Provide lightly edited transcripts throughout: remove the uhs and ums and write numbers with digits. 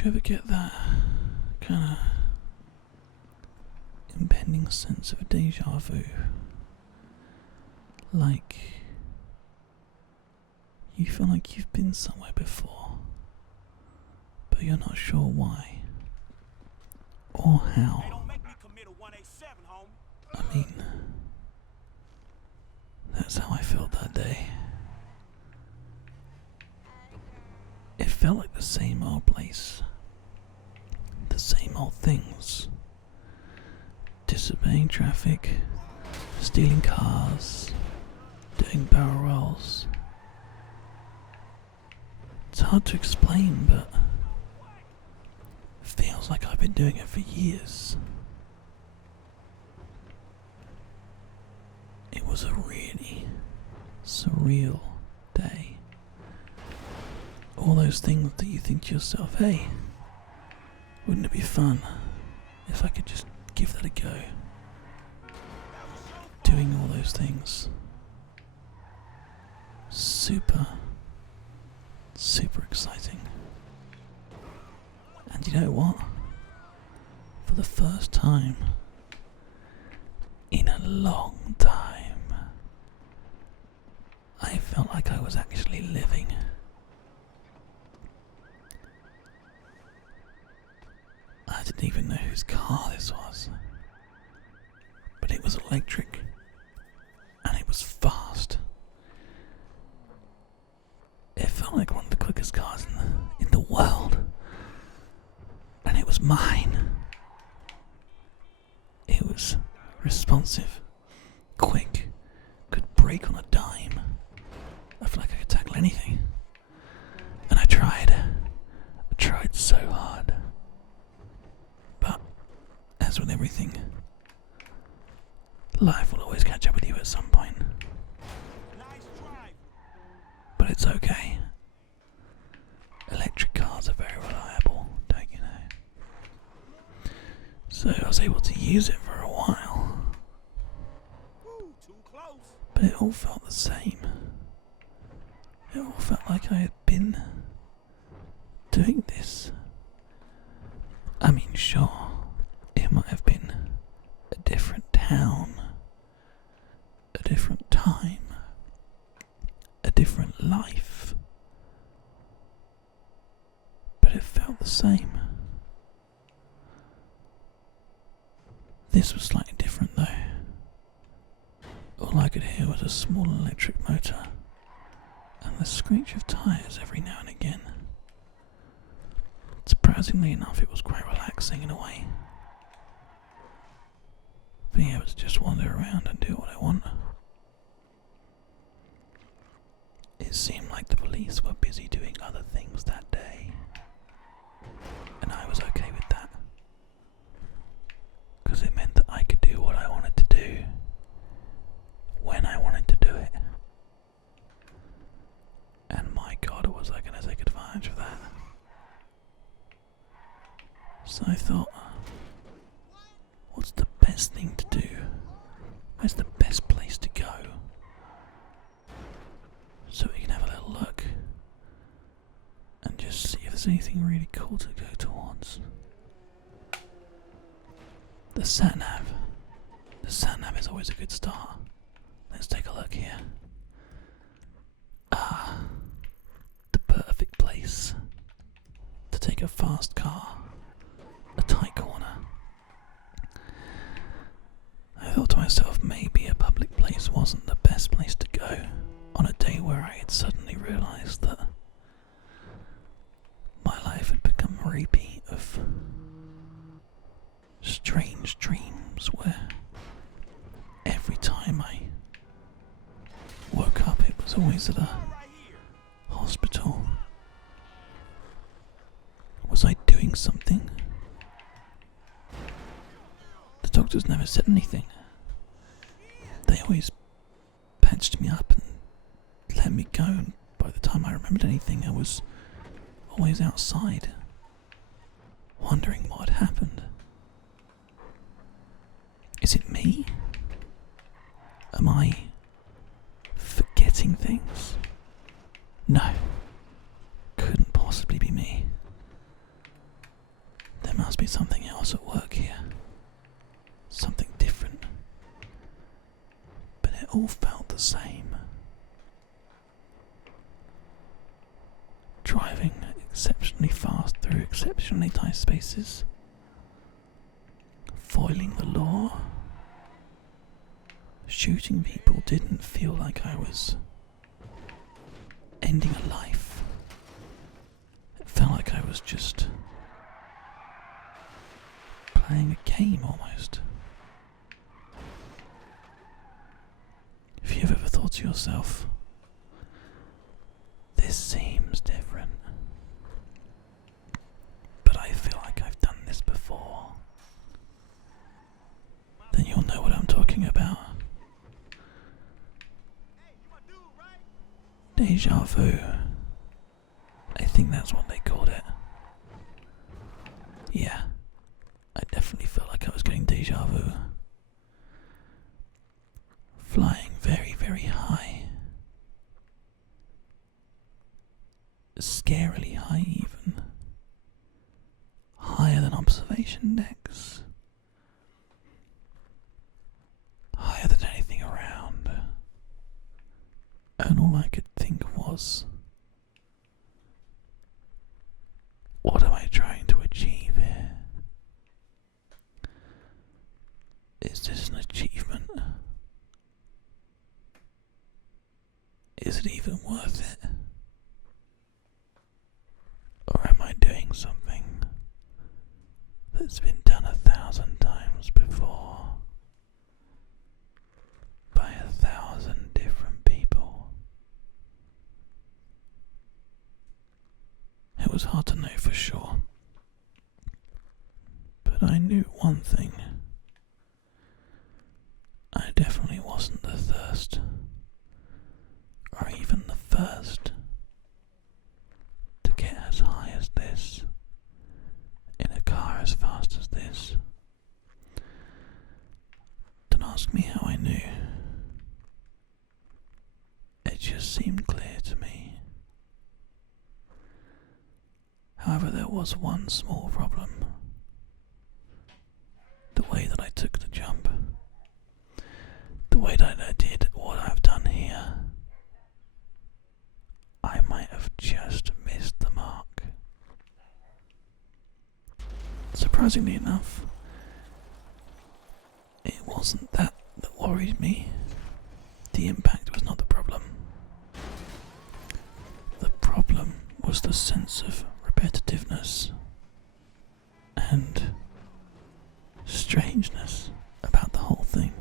Do you ever get that kind of impending sense of deja vu? Like, you feel like you've been somewhere before, but you're not sure why or how. I mean, that's how I felt that day. It felt like the same old place, the same old things. Disobeying traffic, stealing cars, doing barrel rolls. It's hard to explain, but it feels like I've been doing it for years. It was a really surreal day. All those things that you think to yourself, hey, wouldn't it be fun if I could just give that a go? Doing all those things. Super exciting. And you know what? For the first time in a long time, I felt like I was actually living. I didn't even know whose car this was, but it was electric and it was fast. It felt like one of the quickest cars in the world, and it was mine. It was responsive, quick, could brake on a dime. I feel like I could tackle anything, and I tried so hard. But as with everything, life will always catch up with you at some point. But it's okay. Electric cars are very reliable, don't you know? So I was able to use it for a while. But it all felt the same. It all felt like I had been doing this. I mean, sure, it might have been a different town, a different time, a different life, but it felt the same. This was slightly different though. All I could hear was a small electric motor and the screech of tyres every now and again. Surprisingly enough, it was quite relaxing in a way. Being able to just wander around and do what I want. It seemed like the police were busy doing other things that day, and I was okay with that, because it meant that I could do what I wanted to do, when I wanted to do it. And my God, was I going to take advantage of that. So I thought, what's the best thing to do? Where's the best place to go? So we can have a little look and just see if there's anything really cool to go towards. The sat-nav. The sat-nav is always a good start. Let's take a look here. Ah, the perfect place to take a fast car. A tight corner. I thought to myself, maybe a public place wasn't the best place to go on a day where I had suddenly realised that my life had become a repeat of strange dreams where every time I woke up it was always at a hospital. Was I doing something? The doctors never said anything. They always patched me up and let me go, and by the time I remembered anything I was always outside, wondering what had happened. Is it me? Am I forgetting things? No, couldn't possibly be me. be something else at work here. Something different. But it all felt the same. Driving exceptionally fast through exceptionally tight spaces. Foiling the law. Shooting people didn't feel like I was ending a life. It felt like I was just playing a game almost. If you've ever thought to yourself, this seems different, but I feel like I've done this before, then you'll know what I'm talking about. Deja vu. I think that's what they called it. Yeah, I definitely felt like I was getting deja vu. Flying very, very high. Scarily high even. Higher than observation decks. Higher than anything around. And all I could think was, what am I trying to achieve here? Is this an achievement? Is it even worth it? Or am I doing something that's been done 1,000 times before by 1,000 different people? It was hard to know for sure, but I knew one thing. I definitely wasn't the thirst, or even the first, to get as high as this, in a car as fast as this. Don't ask me how I knew. It just seemed clear to me. However, there was one small problem. The way that I took the jump. The way that I did what I've done here. I might have just missed the mark. Surprisingly enough, it wasn't that worried me. The impact was not the problem. The problem was the sense of repetitiveness and strangeness about the whole thing.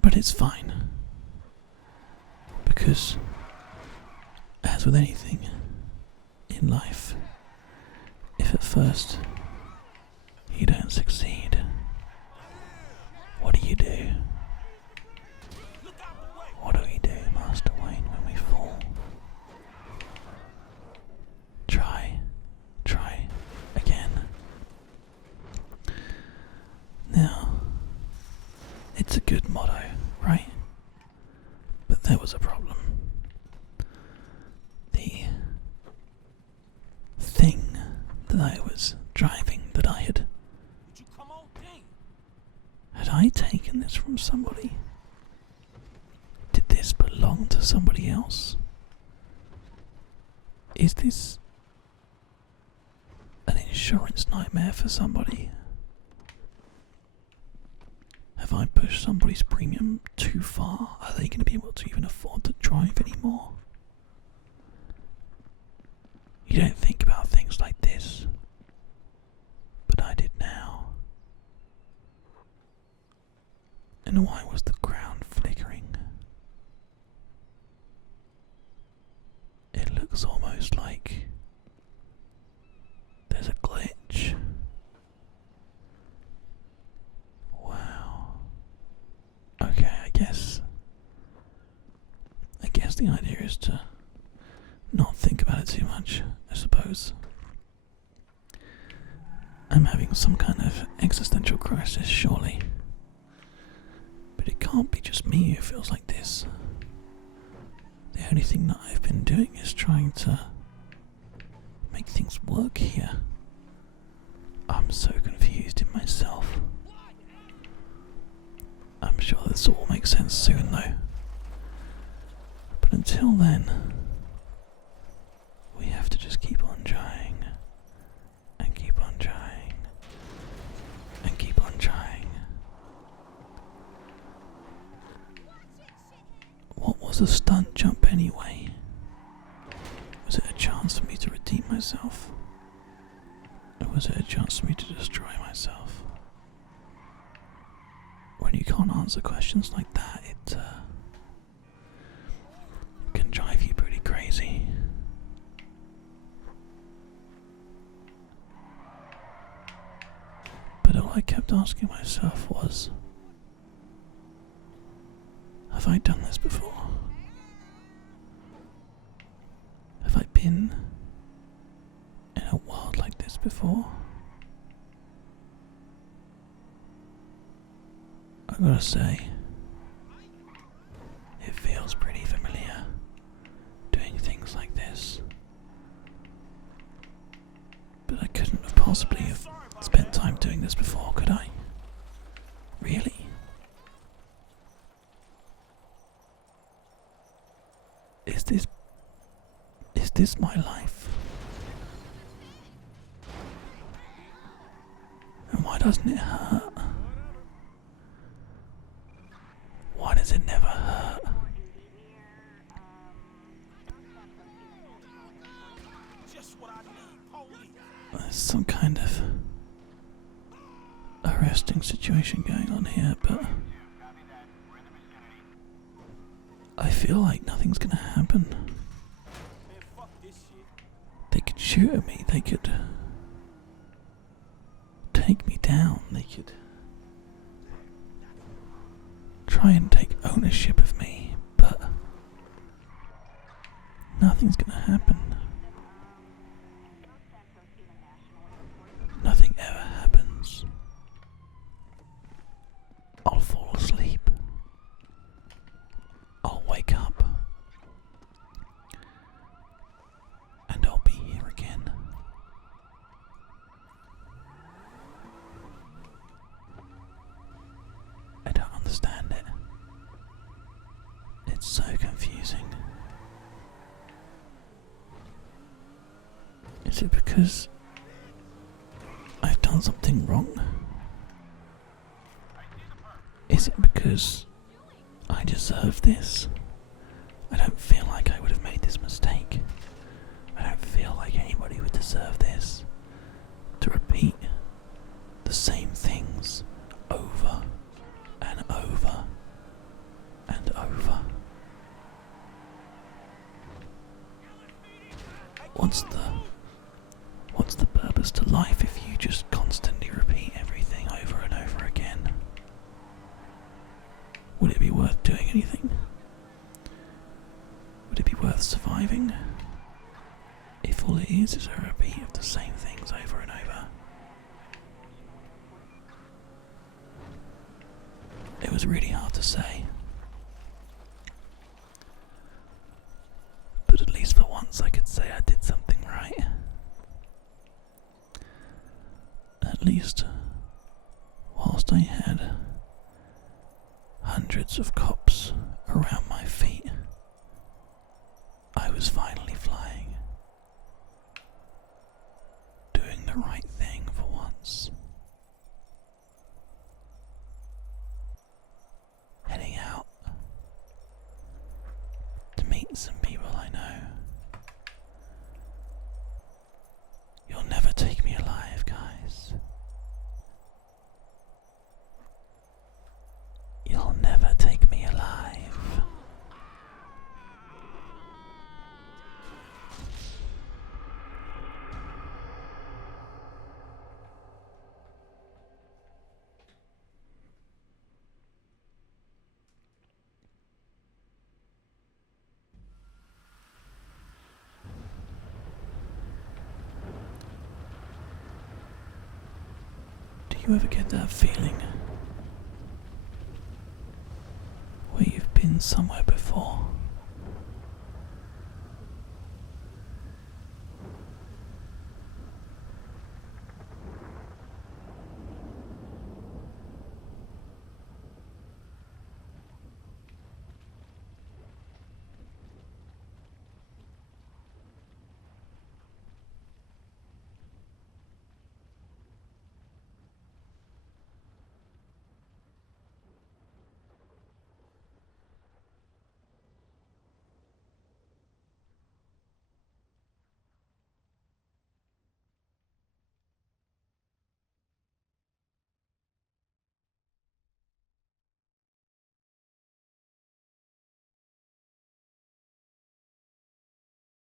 But it's fine, because as with anything in life, if at first you don't succeed, what do you do? What do we do, Master Wayne, when we fall? Try again. Now, it's a good motto, right? But there was a problem. The thing that I was driving, that I had I taken this from somebody? Did this belong to somebody else? Is this an insurance nightmare for somebody? Have I pushed somebody's premium too far? Are they going to be able to even afford to drive anymore? You don't think about things like this, but I did now. And why was the ground flickering? It looks almost like there's a glitch. Wow. Okay, I guess the idea is to not think about it too much, I suppose. I'm having some kind of existential crisis, surely. But it can't be just me who feels like this. The only thing that I've been doing is trying to make things work here? I'm so confused in myself. I'm sure this will all make sense soon though. But until then, we have to just keep on trying, and keep on trying, and keep on trying. What was a stunt jump anyway? Was it a chance for me to redeem myself? Or was it a chance for me to destroy myself? When you can't answer questions like that, it can drive you pretty crazy. But all I kept asking myself was, have I done this before? Have I been in a world like this before? I gotta say, it feels pretty familiar doing things like this. But I couldn't have possibly have spent time doing this before, could I? Really? Is this my life? And why doesn't it hurt? Why does it never hurt? There's some kind of arresting situation going on here, but I feel like nothing's gonna happen. They could shoot at me, they could take me down, they could try and take ownership of me, but nothing's gonna happen. Nothing ever happens. I'll fall asleep. I'll wake up. And I'll be here again. I don't understand it. It's so confusing. Is it because I've done something wrong? Is it because I deserve this? I don't feel like I would have made this mistake. I don't feel like anybody would deserve this. To repeat the same things over and over and over. What's the purpose to life if you just constantly repeat everything over and over again? Would it be worth doing anything? Would it be worth surviving? If all it is a repeat of the same things over and over. It was really hard to say. But at least for once I could say I did something right. At least, whilst I had hundreds of cops around my feet, I was finally flying. Doing the right thing for once. Heading out to meet some people I know. You'll never take me alive, guys. You'll never take me alive. Do you ever get that feeling where you've been somewhere before